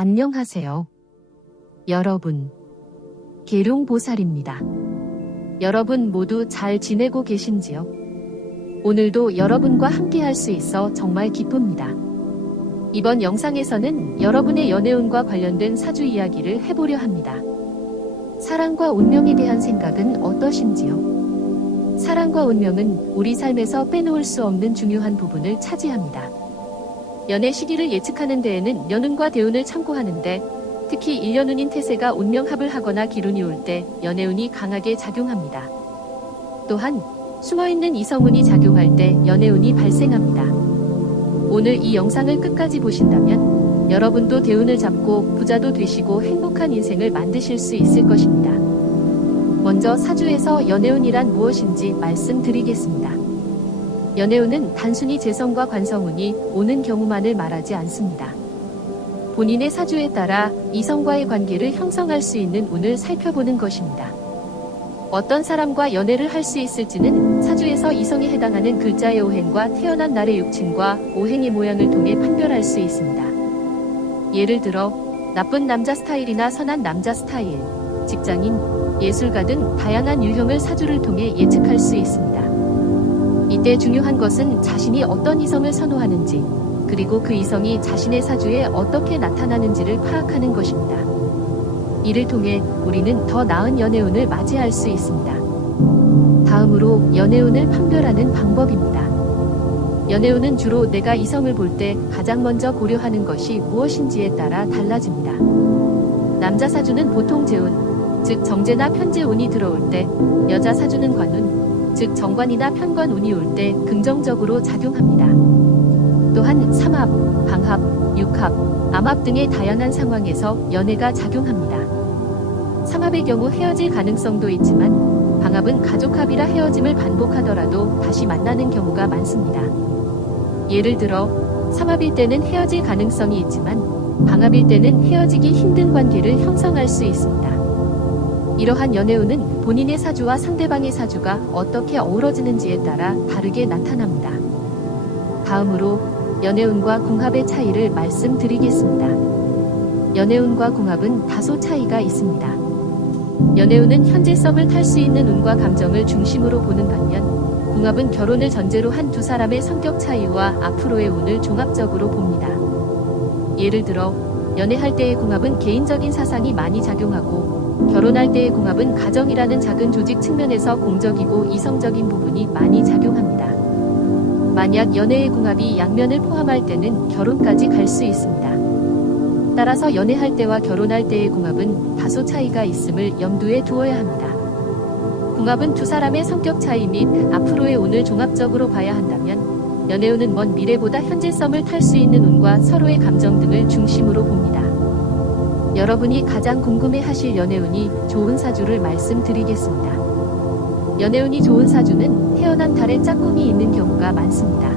안녕하세요. 여러분, 계룡보살입니다. 여러분 모두 잘 지내고 계신지요? 오늘도 여러분과 함께 할 수 있어 정말 기쁩니다. 이번 영상에서는 여러분의 연애운과 관련된 사주 이야기를 해보려 합니다. 사랑과 운명에 대한 생각은 어떠신지요? 사랑과 운명은 우리 삶에서 빼놓을 수 없는 중요한 부분을 차지합니다. 연애 시기를 예측하는 데에는 연운과 대운을 참고하는데 특히 일년운인 태세가 운명합을 하거나 기운이 올 때 연애운이 강하게 작용합니다. 또한 숨어있는 이성운이 작용할 때 연애운이 발생합니다. 오늘 이 영상을 끝까지 보신다면 여러분도 대운을 잡고 부자도 되시고 행복한 인생을 만드실 수 있을 것입니다. 먼저 사주에서 연애운이란 무엇인지 말씀드리겠습니다. 연애운은 단순히 재성과 관성운이 오는 경우만을 말하지 않습니다. 본인의 사주에 따라 이성과의 관계를 형성할 수 있는 운을 살펴보는 것입니다. 어떤 사람과 연애를 할 수 있을지는 사주에서 이성에 해당하는 글자의 오행과 태어난 날의 육친과 오행의 모양을 통해 판별할 수 있습니다. 예를 들어 나쁜 남자 스타일이나 선한 남자 스타일, 직장인, 예술가 등 다양한 유형을 사주를 통해 예측할 수 있습니다. 이때 중요한 것은 자신이 어떤 이성을 선호하는지, 그리고 그 이성이 자신의 사주에 어떻게 나타나는지를 파악하는 것입니다. 이를 통해 우리는 더 나은 연애운을 맞이할 수 있습니다. 다음으로 연애운을 판별하는 방법입니다. 연애운은 주로 내가 이성을 볼 때 가장 먼저 고려하는 것이 무엇인지에 따라 달라집니다. 남자 사주는 보통 재운, 즉 정제나 편제운이 들어올 때, 여자 사주는 관운, 즉 정관이나 편관운이 올 때 긍정적으로 작용합니다. 또한 삼합, 방합, 육합, 암합 등의 다양한 상황에서 연애가 작용합니다. 삼합의 경우 헤어질 가능성도 있지만 방합은 가족합이라 헤어짐을 반복하더라도 다시 만나는 경우가 많습니다. 예를 들어 삼합일 때는 헤어질 가능성이 있지만 방합일 때는 헤어지기 힘든 관계를 형성할 수 있습니다. 이러한 연애운은 본인의 사주와 상대방의 사주가 어떻게 어우러지는지에 따라 다르게 나타납니다. 다음으로 연애운과 궁합의 차이를 말씀드리겠습니다. 연애운과 궁합은 다소 차이가 있습니다. 연애운은 현재 썸을 탈 수 있는 운과 감정을 중심으로 보는 반면 궁합은 결혼을 전제로 한 두 사람의 성격 차이와 앞으로의 운을 종합적으로 봅니다. 예를 들어 연애할 때의 궁합은 개인적인 사상이 많이 작용하고 결혼할 때의 궁합은 가정이라는 작은 조직 측면에서 공적이고 이성적인 부분이 많이 작용합니다. 만약 연애의 궁합이 양면을 포함할 때는 결혼까지 갈 수 있습니다. 따라서 연애할 때와 결혼할 때의 궁합은 다소 차이가 있음을 염두에 두어야 합니다. 궁합은 두 사람의 성격 차이 및 앞으로의 운을 종합적으로 봐야 한다면 연애운은 먼 미래보다 현재 썸을 탈 수 있는 운과 서로의 감정 등을 중심으로 봅니다. 여러분이 가장 궁금해하실 연애운이 좋은 사주를 말씀드리겠습니다. 연애운이 좋은 사주는 태어난 달에 짝꿍이 있는 경우가 많습니다.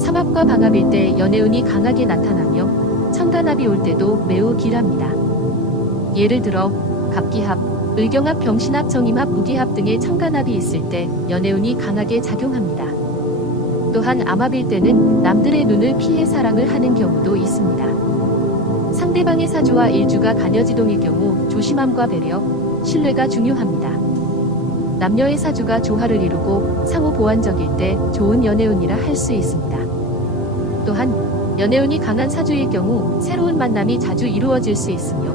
삼합과 방합일 때 연애운이 강하게 나타나며 천간합이 올 때도 매우 길합니다. 예를 들어 갑기합, 을경합, 병신합, 정임합, 무기합 등의 천간합이 있을 때 연애운이 강하게 작용합니다. 또한 암합일 때는 남들의 눈을 피해 사랑을 하는 경우도 있습니다. 상대방의 사주와 일주가 간여지동일 경우 조심함과 배려, 신뢰가 중요합니다. 남녀의 사주가 조화를 이루고 상호 보완적일 때 좋은 연애운이라 할 수 있습니다. 또한 연애운이 강한 사주일 경우 새로운 만남이 자주 이루어질 수 있으며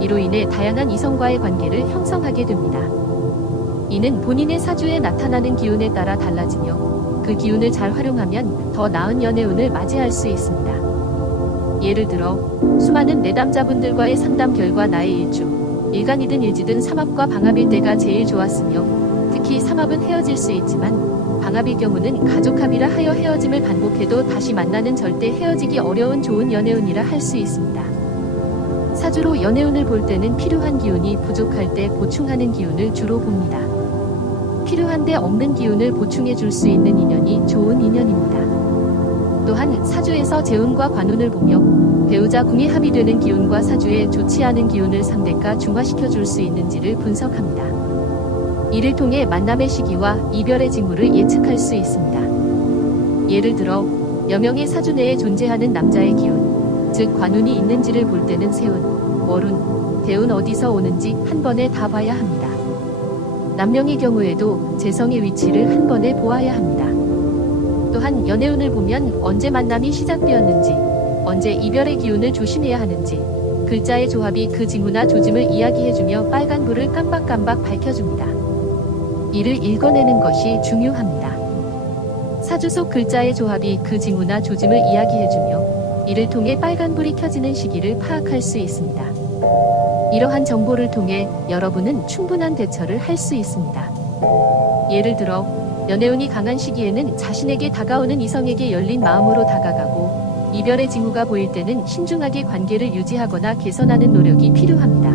이로 인해 다양한 이성과의 관계를 형성하게 됩니다. 이는 본인의 사주에 나타나는 기운에 따라 달라지며 그 기운을 잘 활용하면 더 나은 연애운을 맞이할 수 있습니다. 예를 들어 수많은 내담자분들과의 상담 결과 나의 일주, 일간이든 일지든 삼합과 방합일 때가 제일 좋았으며 특히 삼합은 헤어질 수 있지만 방합일 경우는 가족합이라 하여 헤어짐을 반복해도 다시 만나는 절대 헤어지기 어려운 좋은 연애운이라 할 수 있습니다. 사주로 연애운을 볼 때는 필요한 기운이 부족할 때 보충하는 기운을 주로 봅니다. 필요한데 없는 기운을 보충해 줄 수 있는 인연이 좋은 인연입니다. 또한 사주에서 재운과 관운을 보며 배우자 궁이 합의되는 기운과 사주에 좋지 않은 기운을 상대가 중화시켜 줄 수 있는지를 분석합니다. 이를 통해 만남의 시기와 이별의 징후를 예측할 수 있습니다. 예를 들어 여명의 사주 내에 존재하는 남자의 기운, 즉 관운이 있는지를 볼 때는 세운, 월운, 대운 어디서 오는지 한 번에 다 봐야 합니다. 남명의 경우에도 재성의 위치를 한 번에 보아야 합니다. 또한 연애운을 보면 언제 만남이 시작되었는지, 언제 이별의 기운을 조심해야 하는지, 글자의 조합이 그 징후나 조짐을 이야기해주며 빨간불을 깜박깜박 밝혀줍니다. 이를 읽어내는 것이 중요합니다. 사주 속 글자의 조합이 그 징후나 조짐을 이야기해주며 이를 통해 빨간불이 켜지는 시기를 파악할 수 있습니다. 이러한 정보를 통해 여러분은 충분한 대처를 할 수 있습니다. 예를 들어 연애운이 강한 시기에는 자신에게 다가오는 이성에게 열린 마음으로 다가가고 이별의 징후가 보일 때는 신중하게 관계를 유지하거나 개선하는 노력이 필요합니다.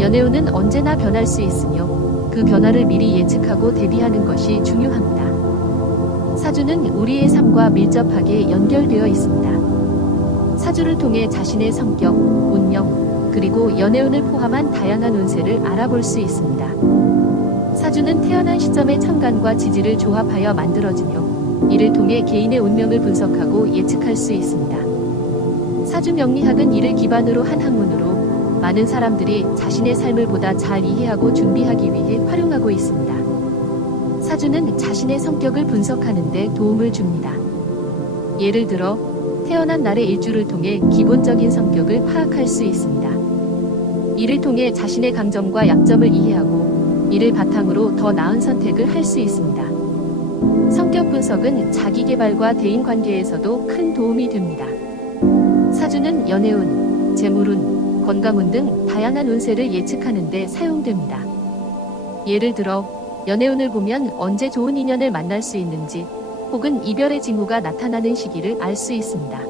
연애운은 언제나 변할 수 있으며 그 변화를 미리 예측하고 대비하는 것이 중요합니다. 사주는 우리의 삶과 밀접하게 연결되어 있습니다. 사주를 통해 자신의 성격, 운명, 그리고 연애운을 포함한 다양한 운세를 알아볼 수 있습니다. 사주는 태어난 시점의 천간과 지지를 조합하여 만들어지며 이를 통해 개인의 운명을 분석하고 예측할 수 있습니다. 사주 명리학은 이를 기반으로 한 학문으로 많은 사람들이 자신의 삶을 보다 잘 이해하고 준비하기 위해 활용하고 있습니다. 사주는 자신의 성격을 분석하는 데 도움을 줍니다. 예를 들어 태어난 날의 일주를 통해 기본적인 성격을 파악할 수 있습니다. 이를 통해 자신의 강점과 약점을 이해하고 이를 바탕으로 더 나은 선택을 할 수 있습니다. 성격 분석은 자기 개발과 대인 관계에서도 큰 도움이 됩니다. 사주는 연애운, 재물운, 건강운 등 다양한 운세를 예측하는 데 사용됩니다. 예를 들어 연애운을 보면 언제 좋은 인연을 만날 수 있는지 혹은 이별의 징후가 나타나는 시기를 알 수 있습니다.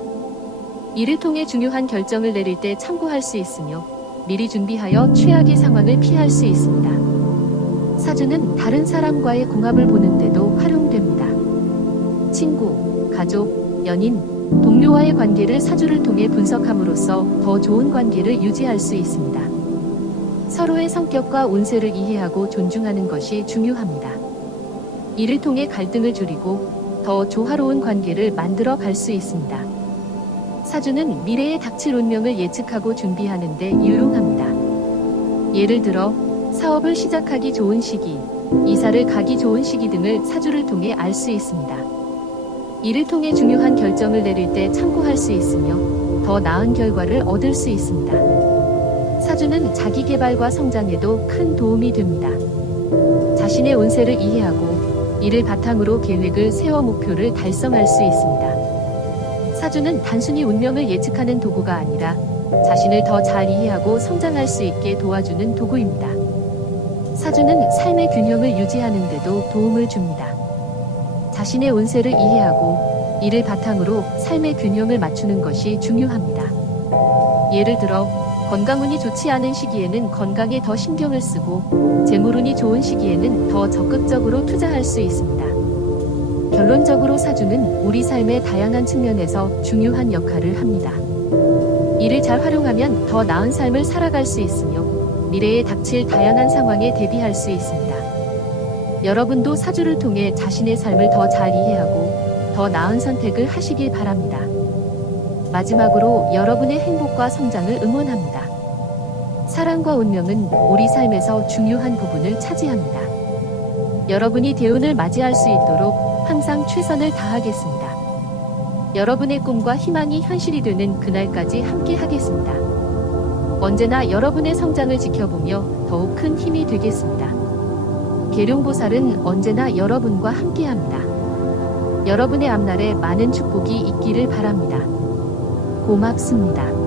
이를 통해 중요한 결정을 내릴 때 참고할 수 있으며 미리 준비하여 최악의 상황을 피할 수 있습니다. 사주는 다른 사람과의 궁합을 보는 데도 활용됩니다. 친구, 가족, 연인, 동료와의 관계를 사주를 통해 분석함으로써 더 좋은 관계를 유지할 수 있습니다. 서로의 성격과 운세를 이해하고 존중하는 것이 중요합니다. 이를 통해 갈등을 줄이고 더 조화로운 관계를 만들어 갈 수 있습니다. 사주는 미래에 닥칠 운명을 예측하고 준비하는 데 유용합니다. 예를 들어 사업을 시작하기 좋은 시기, 이사를 가기 좋은 시기 등을 사주를 통해 알 수 있습니다. 이를 통해 중요한 결정을 내릴 때 참고할 수 있으며 더 나은 결과를 얻을 수 있습니다. 사주는 자기 개발과 성장에도 큰 도움이 됩니다. 자신의 운세를 이해하고 이를 바탕으로 계획을 세워 목표를 달성할 수 있습니다. 사주는 단순히 운명을 예측하는 도구가 아니라 자신을 더 잘 이해하고 성장할 수 있게 도와주는 도구입니다. 사주는 삶의 균형을 유지하는 데도 도움을 줍니다. 자신의 운세를 이해하고 이를 바탕으로 삶의 균형을 맞추는 것이 중요합니다. 예를 들어 건강운이 좋지 않은 시기에는 건강에 더 신경을 쓰고 재물운이 좋은 시기에는 더 적극적으로 투자할 수 있습니다. 결론적으로 사주는 우리 삶의 다양한 측면에서 중요한 역할을 합니다. 이를 잘 활용하면 더 나은 삶을 살아갈 수 있으며 미래에 닥칠 다양한 상황에 대비할 수 있습니다. 여러분도 사주를 통해 자신의 삶을 더 잘 이해하고 더 나은 선택을 하시길 바랍니다. 마지막으로 여러분의 행복과 성장을 응원합니다. 사랑과 운명은 우리 삶에서 중요한 부분을 차지합니다. 여러분이 대운을 맞이할 수 있도록 항상 최선을 다하겠습니다. 여러분의 꿈과 희망이 현실이 되는 그날까지 함께 하겠습니다. 언제나 여러분의 성장을 지켜보며 더욱 큰 힘이 되겠습니다. 계룡보살은 언제나 여러분과 함께합니다. 여러분의 앞날에 많은 축복이 있기를 바랍니다. 고맙습니다.